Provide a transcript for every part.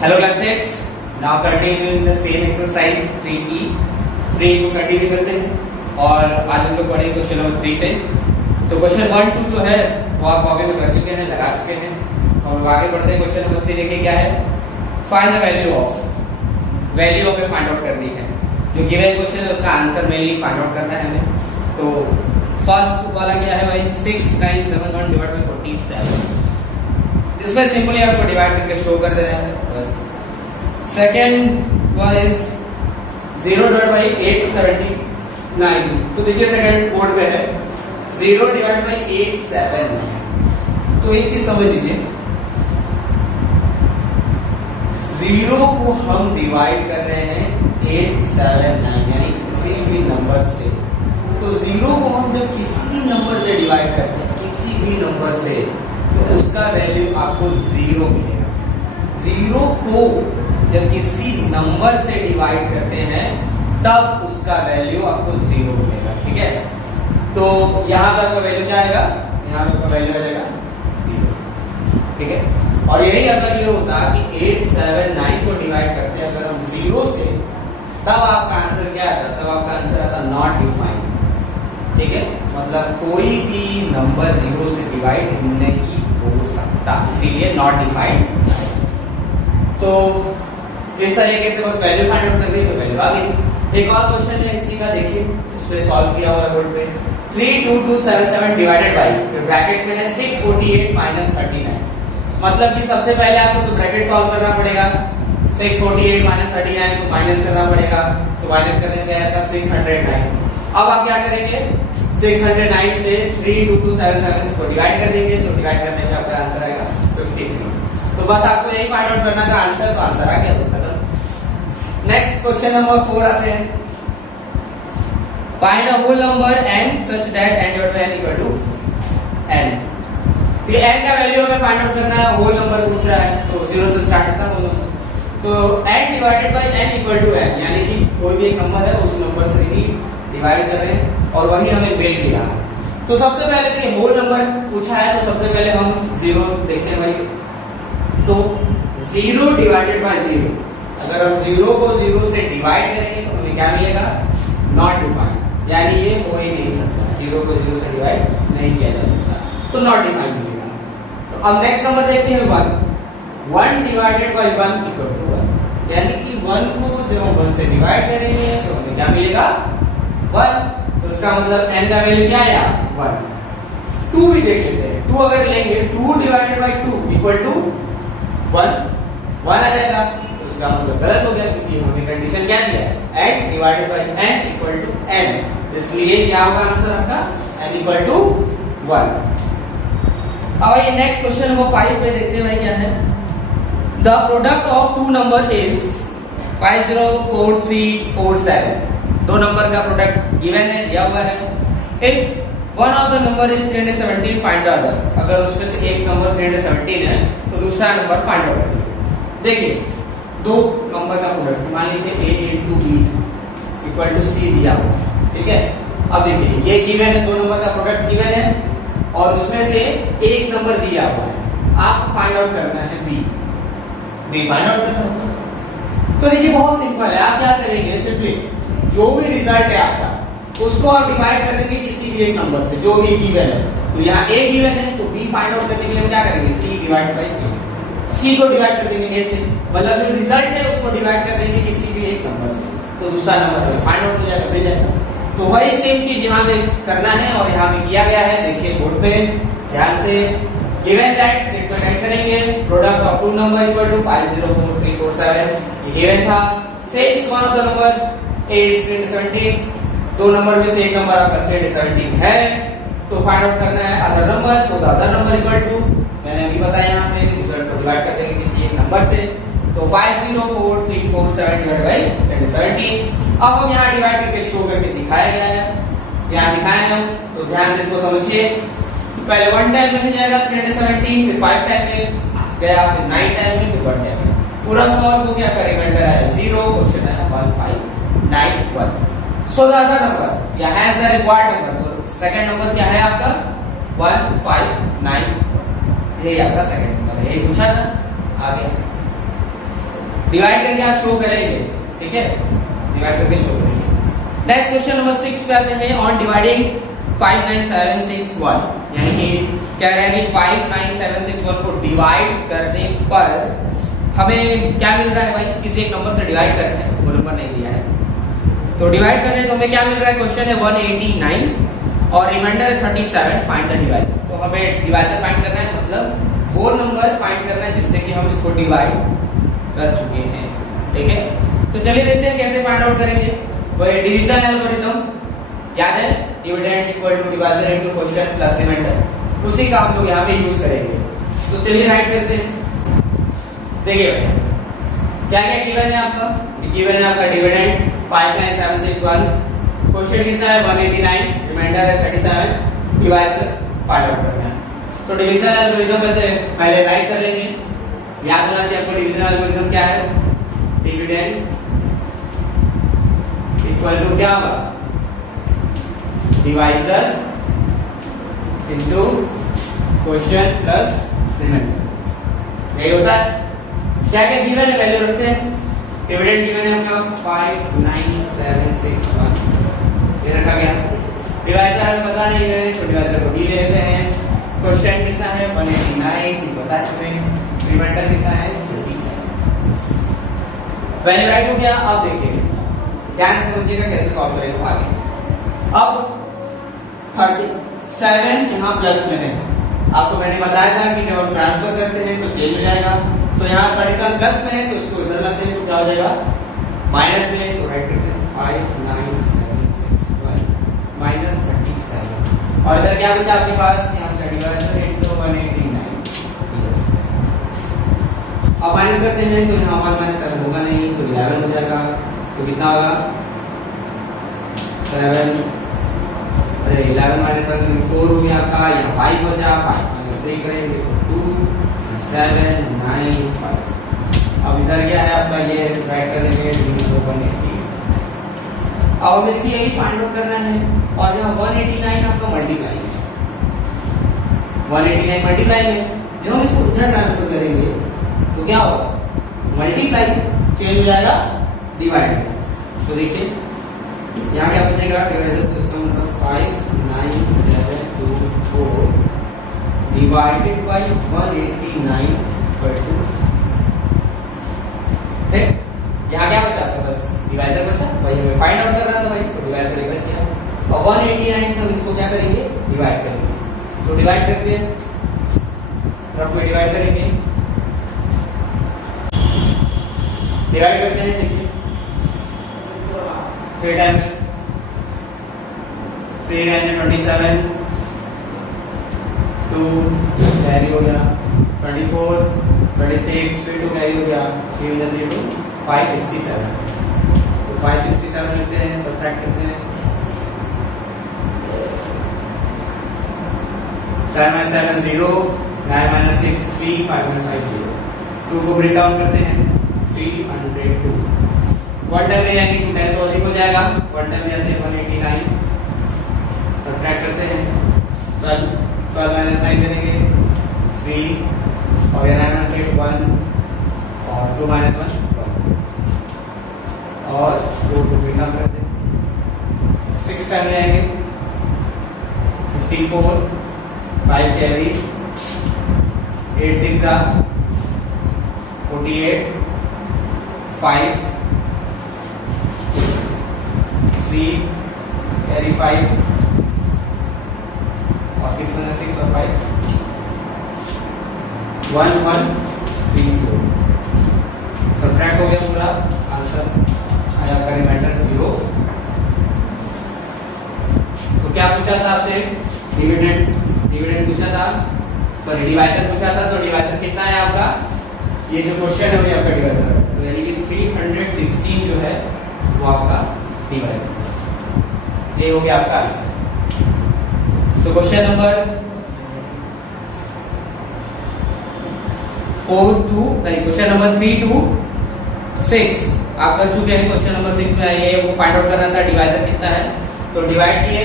Hello class 6. Now continuing the same exercise 3E. 3 को continue करते हैं और आज हम लोग पढ़ेंगे क्वेश्चन नंबर 3 से। तो क्वेश्चन 1 2 जो है वो आप कॉपी में कर चुके हैं, लगा चुके हैं। तो हम आगे बढ़ते हैं। क्वेश्चन नंबर 3 देखिए क्या है। फाइंड द वैल्यू ऑफ हमें फाइंड आउट करनी है। जो गिवन क्वेश्चन है उसका आंसर मेनली फाइंड आउट करना है हमें। तो फर्स्ट वाला क्या है भाई, 6971 डिवाइड बाय 47। इसमें सिंपली आपको डिवाइड करके शो कर देना है बस। Second one is 0 divide by 879। तो देखिए सेकेंड बोर्ड पे है 0 डिवाइड बाई 879। तो एक चीज समझ लीजिए, 0 को हम डिवाइड कर रहे हैं 879 यानी किसी भी नंबर से। तो 0 को हम जब किसी भी नंबर से डिवाइड करते हैं, किसी भी नंबर से, तो उसका वैल्यू आपको 0 मिलेगा। 0 को जब किसी नंबर से डिवाइड करते हैं तब उसका वैल्यू आपको 0 मिलेगा। ठीक है, तो यहां पर आपका वैल्यू क्या आएगा, यहां पर आपका वैल्यू आ जाएगा 0। ठीक है, और यही अगर ये होता कि 879 को डिवाइड करते हैं अगर हम 0 से, तब आपका आंसर क्या आता, तब आपका आंसर आता नॉट डिफाइंड। ठीक है, मतलब कोई भी नंबर 0 से डिवाइड नहीं हो सकता, इसीलिए नॉट डिफाइंड। तो इस तरीके से बस वैल्यू फाइंड आउट कर रही तो वैल्यू आ गई। एक और क्वेश्चन है इसी का, देखिए इसमें सॉल्व किया हुआ है बोर्ड पे। 32277 डिवाइडेड बाय, ब्रैकेट में है 648 माइनस 39। मतलब कि सबसे पहले आपको तो ब्रैकेट सॉल्व करना पड़ेगा। 648 माइनस 39 को माइनस करना पड़ेगा। तो माइनस करने में आएगा 609। अब आप क्या करेंगे, 609 से 32277 इसको डिवाइड कर देंगे। तो डिवाइड करने में आपका आंसर आएगा 53। तो बस आपको यही फाइंड आउट करना था आंसर, तो आंसर आ गया बस खत्म। नेक्स्ट क्वेश्चन नंबर 4 आते हैं। Find a whole number n such that n divided by n equal to n। ये n का वैल्यू हमें फाइंड आउट करना है, होल नंबर पूछ रहा है तो 0 से स्टार्ट होता है होल नंबर। तो n divided by n equal to n, यानी कि कोई भी एक नंबर है उस नंबर से ही डिवाइड कर रहे हैं और वही हमें मिल भी रहा है। तो सबसे पहले देखिए होल नंबर पूछा है, तो सबसे पहले हम 0 देखते हैं भाई। तो 0 डिवाइडेड बाय 0, अगर हम 0 को 0 से डिवाइड करेंगे तो हमें क्या मिलेगा, नॉट डिफाइंड, यानी ये हो ही नहीं सकता। 0 को 0 से डिवाइड नहीं किया जा सकता, तो नॉट डिफाइंड मिलेगा। तो अब नेक्स्ट नंबर देखते हैं 1 डिवाइडेड बाय 1 इक्वल टू 1, यानी कि 1 को जब हम 1 से डिवाइड करेंगे तो हमें क्या मिलेगा, 1। तो इसका मतलब n का वैल्यू क्या आया, 1। 2 भी देख लेते हैं। 2 अगर लेंगे 2 डिवाइडेड बाय 2 इक्वल टू 1 आ जाएगा। तो इसका मतलब गलत हो गया, क्योंकि हमने कंडीशन क्या दिया है, n divided by n equal to n। इसलिए क्या होगा आंसर आपका, n इक्वल टू 1। अब ये नेक्स्ट क्वेश्चन नंबर 5 पे देखते हैं भाई क्या है। The product of two number is 504347। दो नंबर का प्रोडक्ट गिवन है, दिया हुआ है। If one of the number is 317 find the other. अगर उसमें से एक नंबर 317 है तो दूसरा नंबर फाइंड आउट करिए। देखिए दो नंबर का प्रोडक्ट, मान लीजिए a into b equal to c दिया हुआ है। ठीक है, अब देखिए ये गिवन है, दो नंबर का प्रोडक्ट गिवन है और उसमें से एक नंबर दिया हुआ है। आपको फाइंड आउट करना है b फाइंड आउट करना होगा। तो देखिए बहुत सिंपल है, आप क्या करेंगे, सिंपली जो भी रिजल्ट है आपका उसको आप डिवाइड कर देंगे किसी भी एक नंबर से, जो भी गिवन है। तो यहाँ a गिवन है तो b फाइंड आउट करने के लिए हम क्या करेंगे, c divide by a। c को डिवाइड कर देंगे a से, मतलब जो रिजल्ट है उसको डिवाइड कर देंगे किसी भी एक नंबर से, तो दूसरा नंबर हमें फाइंड आउट हो जाएगा, मिल जाएगा। तो वही सेम चीज यहाँ पे करना है और यहाँ पे किया गया है। देखिए बोर्ड पे ध्यान से, गिवन दैट स्टेटमेंट ऐड करेंगे, product of two number equal to 504347 ये गिवन था। Since one of the number is 317, दो नंबर में से एक नंबर आपका 317 है, तो फाइंड आउट करना है other number. So the other number equal to, मैंने अभी बताया यहाँ पे रिजल्ट को डिवाइड कर देंगे किसी एक नंबर से। तो 504347 डिवाइड बाय 317। अब हम यहाँ डिवाइड करके शो करके दिखाया गया है, यहाँ दिखाए हम, तो ध्यान से इसको समझिए। पहले 1 टाइम में जाएगा 317, फिर 5 टाइम में गया, फिर 9 टाइम में, फिर 1 टाइम में। पूरा सॉल्व हो गया, आपका रिमाइंडर आया 0, क्वेश्चन आया 1591। सो द अदर नंबर या हैज द रिक्वायर्ड नंबर, तो सेकंड नंबर क्या है आपका 1591, यही आपका सेकंड नंबर है, यही पूछा था। आगे डिवाइड करके आप शो करेंगे, ठीक है, डिवाइड करके शो करेंगे। नेक्स्ट क्वेश्चन नंबर 6 पे आते हैं। ऑन डिवाइडिंग 59761, यानी कि कह रहा है कि 59761 को डिवाइड करने पर हमें क्या मिल रहा है भाई, किसी एक नंबर से डिवाइड करना है, वो नंबर नहीं दिया है, तो डिवाइड करने तो हमें क्या मिल रहा है, क्वेश्चन है 189 और रिमाइंडर 37, फाइंड द डिवाइजर। तो हमें डिवाइजर फाइंड करना है, मतलब वो नंबर फाइंड करना है जिससे कि हम इसको डिवाइड कर चुके हैं, ठीक है। तो चलिए देखते हैं कैसे फाइंड आउट करेंगे। वही डिवीजन एल्गोरिथम याद है, dividend equal to divisor into quotient plus remainder, उसी का हम लोग यहाँ पे यूज करेंगे। तो चलिए राइट करते हैं। देखिए भाई क्या क्या गिवन है आपका, गिवन है आपका डिविडेंड 59761, क्वोशिएंट कितना है 189, रिमाइंडर है 37, डिवाइजर फाइंड आउट करना है। तो डिवीजन एल्गोरिथम में से पहले राइट कर लेंगे। याद होना चाहिए आपको डिवीजन एल्गोरिथम क्या है, डिविडेंड इक्वल टू क्या होगा, divisor into quotient plus remainder, यही होता है। क्या क्या गिवन है पहले रखते हैं। डिविडेंड गिवन है आपका 59761, ये रखा गया। डिवाइजर हमें पता नहीं है तो डिवाइजर को डी ले लेते हैं। क्वोशिएंट कितना है 189, ये पता है हमें। रिमाइंडर कितना है 37। वैल्यू राइट हो गया। अब देखिए ध्यान से समझिएगा कैसे सॉल्व करेंगे आगे। अब 37 यहाँ प्लस में है, आपको मैंने बताया था कि जब हम ट्रांसफर करते हैं तो चेंज हो जाएगा। तो यहाँ 37 प्लस में है तो इसको इधर लाते हैं तो क्या हो जाएगा माइनस में, तो राइट करते हैं 59761 माइनस 37, और इधर क्या बचा आपके पास, यहाँ बचा डिवाइजर इनटू 189। अब माइनस करते हैं तो यहाँ 1 माइनस 7 होगा नहीं, तो 11 हो जाएगा। तो कितना होगा 7, अरे 11 माइनस 7 4 हो गया आपका, यहाँ 5 बचा, 5 माइनस 3 करेंगे तो 2 7 9 5। अब इधर क्या है आपका, ये राइट कर देंगे 180। अब हमें देखिए यही फाइंड आउट करना है, और यहाँ 189 आपका मल्टीप्लाई है, 189 मल्टीप्लाई में जब हम इसको उधर ट्रांसफर करेंगे तो क्या होगा, मल्टीप्लाई चेंज हो जाएगा डिवाइड में। तो देखिए यहाँ क्या बचेगा डिवाइजर, तो इसका मतलब 59724 डिवाइडेड बाय 189 पर 2। ठीक, यहाँ क्या बचा था, बस डिवाइजर बचा भाई, हमें फाइंड आउट करना था भाई, तो डिवाइजर ही बच गया। और 189 से हम इसको क्या करेंगे, डिवाइड करेंगे। तो डिवाइड करते हैं, रफ में डिवाइड करेंगे, डिवाइड करते हैं। देखिए 3 टाइम 3 927, 2 कैरी हो गया, 24 26 फिर 2 कैरी हो गया, 3 3 567। तो 567 लिखते हैं, सब्ट्रैक्ट करते हैं, 7 7 0, 9 6 3, 5 5 0। 2 को ब्रेक डाउन करते हैं, 302। 1 टाइम में यानी 2 टाइम तो अधिक हो जाएगा, 1 टाइम में आते हैं 189, सब्ट्रैक्ट करते हैं, 12 माइनस 9 करेंगे 3, और 9 माइनस 8 1, और 2 माइनस 1 1, और 4 को ब्रेक डाउन करते हैं, 6 टाइम में आएंगे 54, 5 कैरी, 8 6 48, 5 3 कैरी 5, और 6 6 और 5 1 1 3 4। सब्ट्रैक्ट हो गया पूरा, आंसर आया आपका रिमाइंडर 0। तो क्या पूछा था आपसे, डिविडेंड पूछा था, सॉरी डिवाइजर पूछा था। तो डिवाइजर कितना है आपका, ये जो क्वेश्चन है वो आपका डिवाइजर, तो यानी कि 316 जो है वो आपका डिवाइजर, ये हो गया आपका आंसर। तो question number question number 3 to 6 आप कर चुके हैं। क्वेश्चन नंबर 6 में आइए, वो फाइंड आउट करना था डिवाइजर कितना है, तो डिवाइड किए,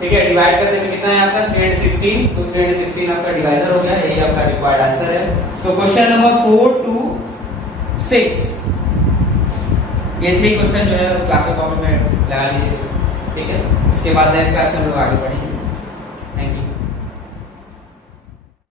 ठीक है। डिवाइड करने में कितना है आपका 316, तो 316 आपका डिवाइजर हो गया, यही आपका रिक्वायर्ड आंसर है। तो क्वेश्चन नंबर 4 to 6। ये 3 क्वेश्चन जो है क्लास ऑफ कॉमन में लगा लीजिए, ठीक है। इसके बाद नेक्स्ट क्लास में हम लोग आगे बढ़ेंगे।